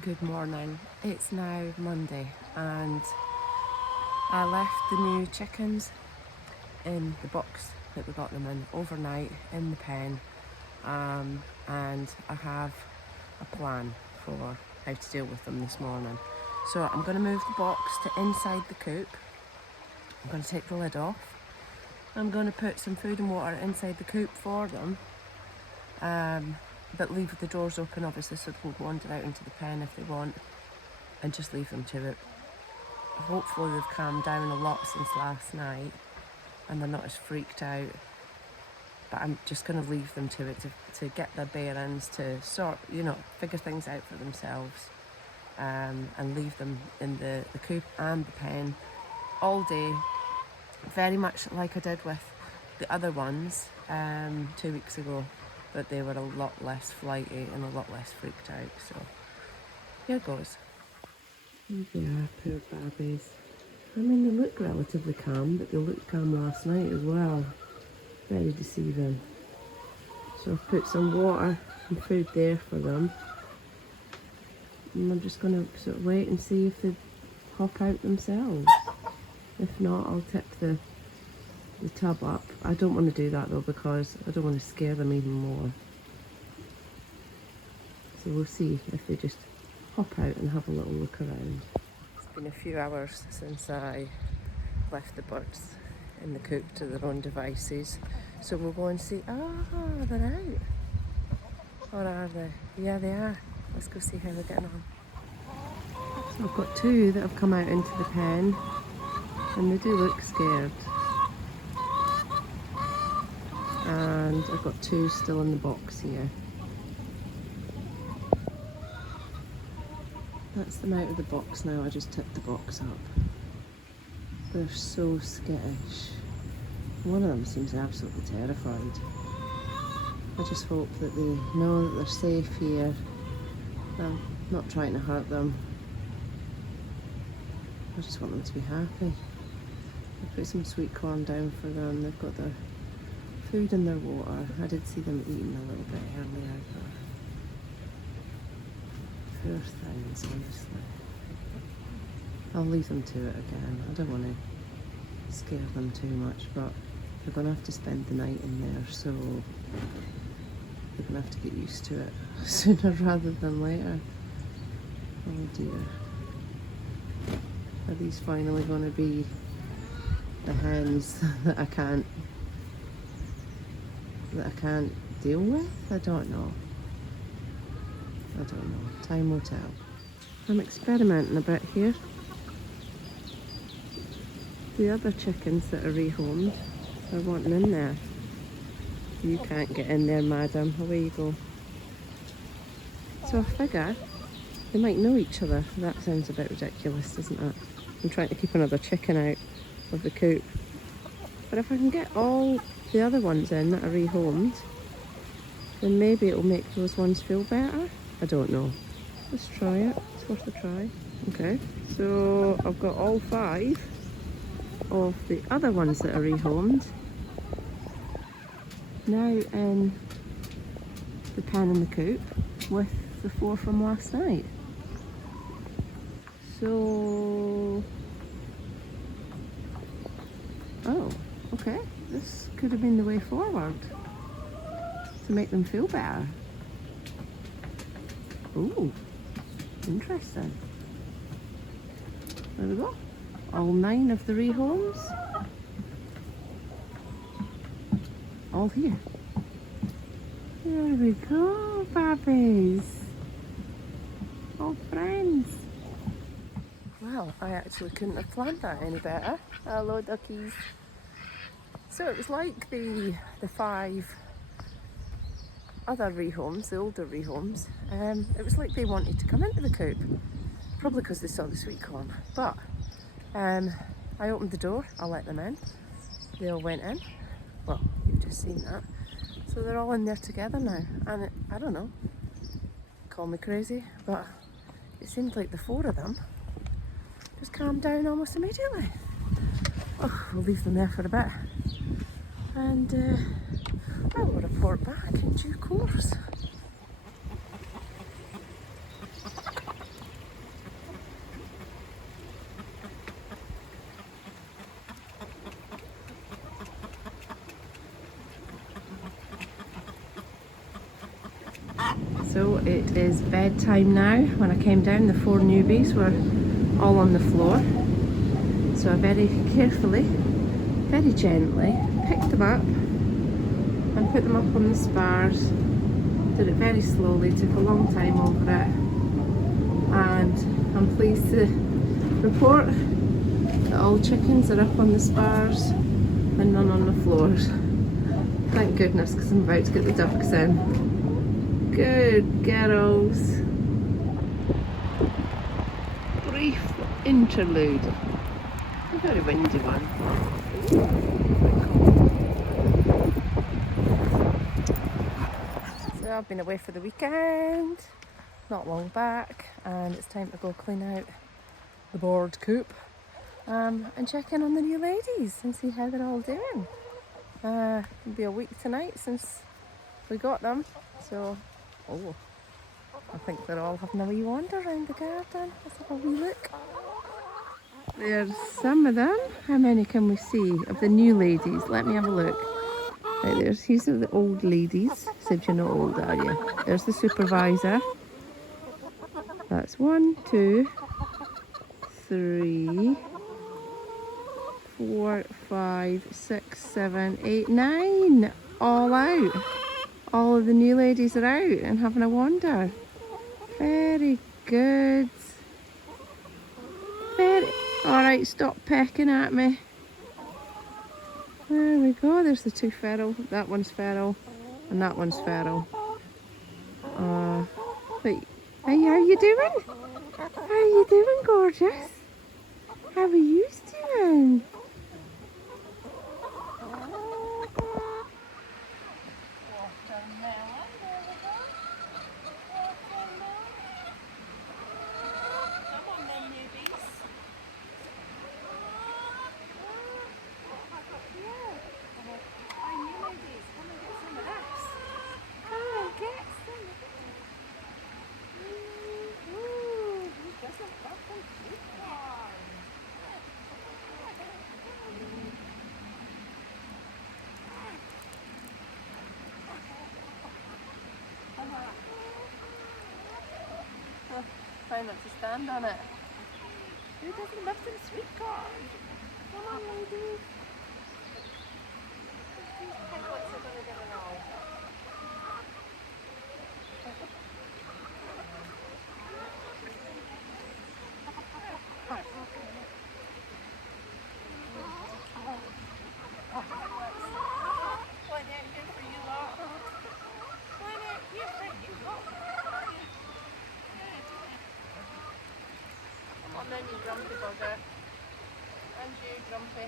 Good morning. It's now Monday and I left the new chickens in the box that we got them in overnight in the pen, and I have a plan for how to deal with them this morning. So I'm going to move the box to inside the coop. I'm going to take the lid off. I'm going to put some food and water inside the coop for them, but leave the doors open obviously so they can wander out into the pen if they want, and just leave them to it. Hopefully they've calmed down a lot since last night and they're not as freaked out, but I'm just going to leave them to it to get their bearings, to sort, figure things out for themselves, and leave them in the coop and the pen all day, very much like I did with the other ones 2 weeks ago, but they were a lot less flighty and a lot less freaked out. So here goes. Yeah, poor babbies. I mean, they look relatively calm, but they looked calm last night as well. Very deceiving. So I've put some water and food there for them. And I'm just going to sort of wait and see if they hop out themselves. If not, I'll tip the tub up. I don't want to do that though, because I don't want to scare them even more. So we'll see if they just hop out and have a little look around. It's been a few hours since I left the birds in the coop to their own devices. So we'll go and see. Oh, they're out. Or are they? Yeah, they are. Let's go see how they're getting on. So I've got two that have come out into the pen, and they do look scared. And I've got two still in the box here. That's them out of the box now. I just tipped the box up. They're so skittish. One of them seems absolutely terrified. I just hope that they know that they're safe here. I'm not trying to hurt them. I just want them to be happy. I put some sweet corn down for them. They've got their food and their water. I did see them eating a little bit earlier, but poor things, honestly. I'll leave them to it again. I don't want to scare them too much, but they're going to have to spend the night in there, so they're going to have to get used to it sooner rather than later. Oh dear. Are these finally going to be the hens that I can't deal with? I don't know. Time will tell. I'm experimenting a bit here. The other chickens that are rehomed are wanting in there. You can't get in there, madam. Away you go. So I figure they might know each other. That sounds a bit ridiculous, doesn't it? I'm trying to keep another chicken out of the coop. But if I can get all the other ones in that are rehomed, then maybe it'll make those ones feel better. I don't know. Let's try it. It's worth a try. Okay, so I've got all 5 of the other ones that are rehomed now in the pen and the coop with the 4 from last night. So, oh, okay, this could have been the way forward to make them feel better. Ooh, interesting. There we go. All 9 of the rehomes. All here. There we go, babbies. All friends. Well, I actually couldn't have planned that any better. Hello, duckies. So it was like the 5 other rehomes, the older rehomes. It was like they wanted to come into the coop, probably because they saw the sweet corn. But I opened the door, I let them in. They all went in. Well, you've just seen that. So they're all in there together now. And I don't know, call me crazy, but it seemed like the 4 of them just calmed down almost immediately. Oh, we'll leave them there for a bit. And I will report back in due course. So it is bedtime now. When I came down, the 4 newbies were all on the floor. So I very carefully, very gently picked them up and put them up on the spars. Did it very slowly, took a long time over it. And I'm pleased to report that all chickens are up on the spars and none on the floors. Thank goodness, because I'm about to get the ducks in. Good girls. Brief interlude. A very windy one. So I've been away for the weekend, not long back, and it's time to go clean out the board coop and check in on the new ladies and see how they're all doing. It'll be a week tonight since we got them, so I think they're all having a wee wander around the garden. Let's have a wee look. There's some of them. How many can we see of the new ladies? Let me have a look. Right, these are the old ladies. Said you're not old, are you? There's the supervisor. That's 1, 2, 3, 4, 5, 6, 7, 8, 9. All out. All of the new ladies are out and having a wander. Very good. Alright, stop pecking at me. There we go. There's the 2 feral. That one's feral. And that one's feral. Wait. Hey, how you doing? How are you doing, gorgeous? How are you doing? Try not to stand on it. Who doesn't love some sweet corn? Come on, lady. These piglets are going to get it all. And then you grumpy bugger. And you grumpy.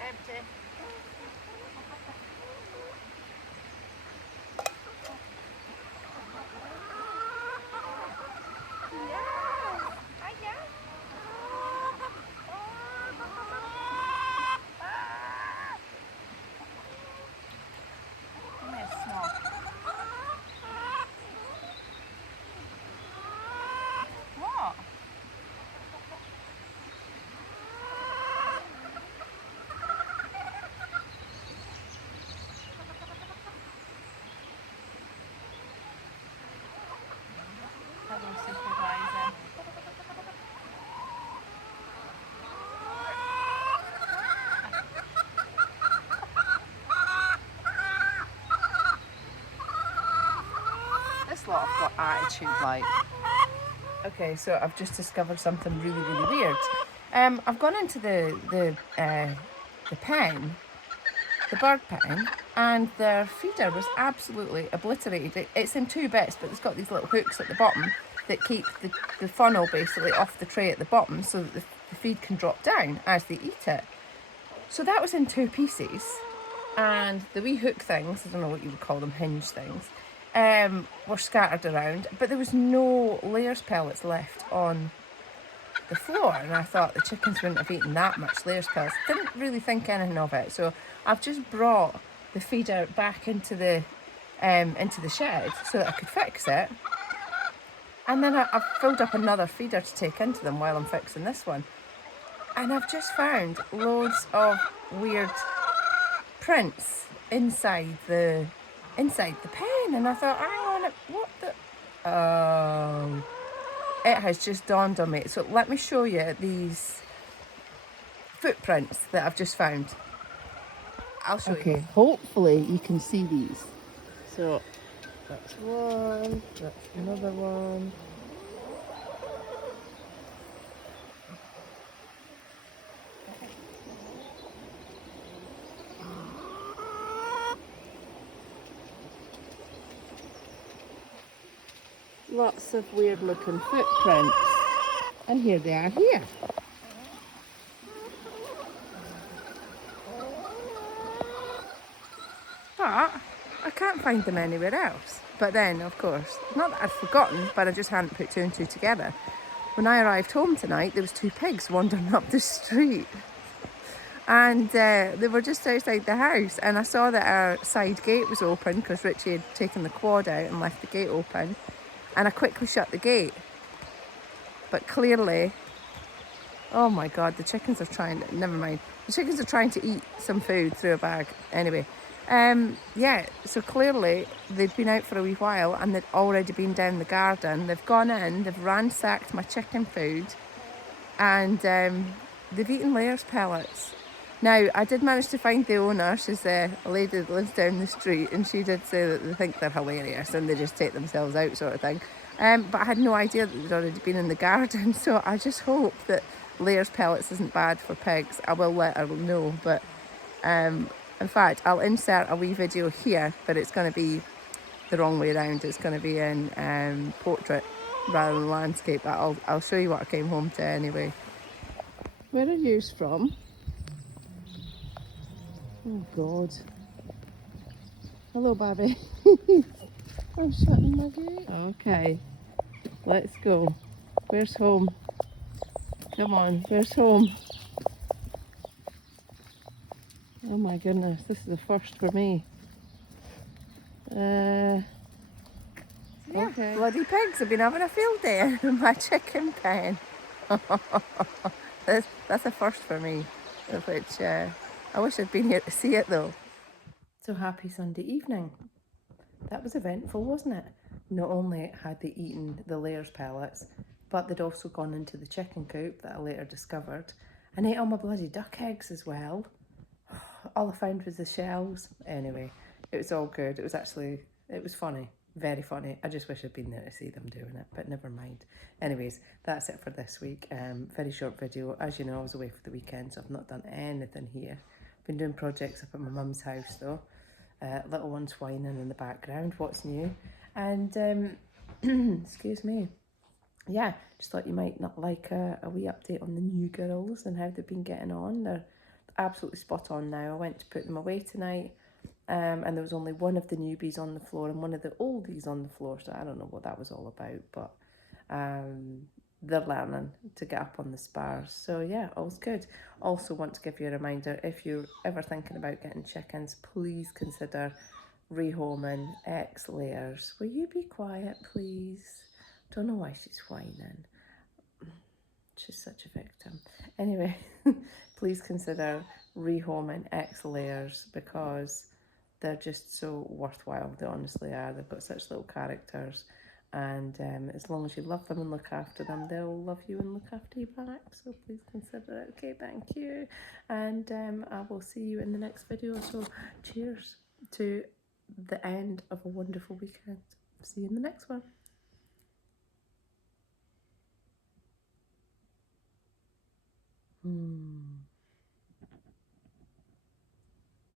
Empty. Supervisor. This lot have got attitude, like. Okay, so I've just discovered something really, really weird. I've gone into the pen, the bird pen, and their feeder was absolutely obliterated. It's in 2 bits, but it's got these little hooks at the bottom that keep the funnel basically off the tray at the bottom so that the feed can drop down as they eat it. So that was in 2 pieces, and the wee hook things, I don't know what you would call them, hinge things, were scattered around, but there was no layers pellets left on the floor, and I thought the chickens wouldn't have eaten that much layers pellets. Didn't really think anything of it, so I've just brought the feeder back into the shed so that I could fix it, and then I've filled up another feeder to take into them while I'm fixing this one. And I've just found loads of weird prints inside the pen, and I thought, hang on, what the? Oh, it has just dawned on me. So let me show you these footprints that I've just found. I'll show you. Okay, hopefully you can see these. So that's one, that's another one. Lots of weird looking footprints. And here they are here. But I can't find them anywhere else. But then, of course, not that I'd forgotten, but I just hadn't put two and two together. When I arrived home tonight, there was two pigs wandering up the street. And they were just outside the house, and I saw that our side gate was open because Richie had taken the quad out and left the gate open, and I quickly shut the gate. But clearly, oh my god, the chickens are trying to, never mind, the chickens are trying to eat some food through a bag. Anyway, yeah, so clearly they'd been out for a wee while and they'd already been down the garden. They've gone in, they've ransacked my chicken food, and they've eaten layers pellets. Now, I did manage to find the owner. She's a lady that lives down the street, and she did say that they think they're hilarious and they just take themselves out, sort of thing. But I had no idea that they'd already been in the garden, so I just hope that layers pellets isn't bad for pigs. I will let her know, but in fact, I'll insert a wee video here, but it's going to be the wrong way around. It's going to be in portrait rather than landscape, but I'll show you what I came home to anyway. Where are you from? Oh God. Hello, Babby. I'm shutting my gate. Okay, let's go. Where's home? Come on, where's home? Oh my goodness, this is a first for me. Yeah, Okay. bloody pigs have been having a field day in my chicken pen. That's a first for me, which I wish I'd been here to see it though. So happy Sunday evening. That was eventful, wasn't it? Not only had they eaten the layers pellets, but they'd also gone into the chicken coop that I later discovered and ate all my bloody duck eggs as well. All I found was the shells. Anyway, it was all good. It was funny. Very funny. I just wish I'd been there to see them doing it, but never mind. Anyways, that's it for this week. Very short video. As you know, I was away for the weekend, so I've not done anything here. Been doing projects up at my mum's house though. Little one's whining in the background. What's new? And excuse me. Yeah, just thought you might not like a wee update on the new girls and how they've been getting on. They're absolutely spot on now. I went to put them away tonight, and there was only one of the newbies on the floor and one of the oldies on the floor, so I don't know what that was all about, but they're learning to get up on the spars. So yeah, all's good. Also want to give you a reminder, if you're ever thinking about getting chickens, please consider rehoming X layers. Will you be quiet, please? Don't know why she's whining. She's such a victim. Anyway, please consider rehoming X layers because they're just so worthwhile. They honestly are. They've got such little characters, and as long as you love them and look after them, they'll love you and look after you back. So please consider it. Okay, thank you, and I will see you in the next video. So cheers to the end of a wonderful weekend. See you in the next one.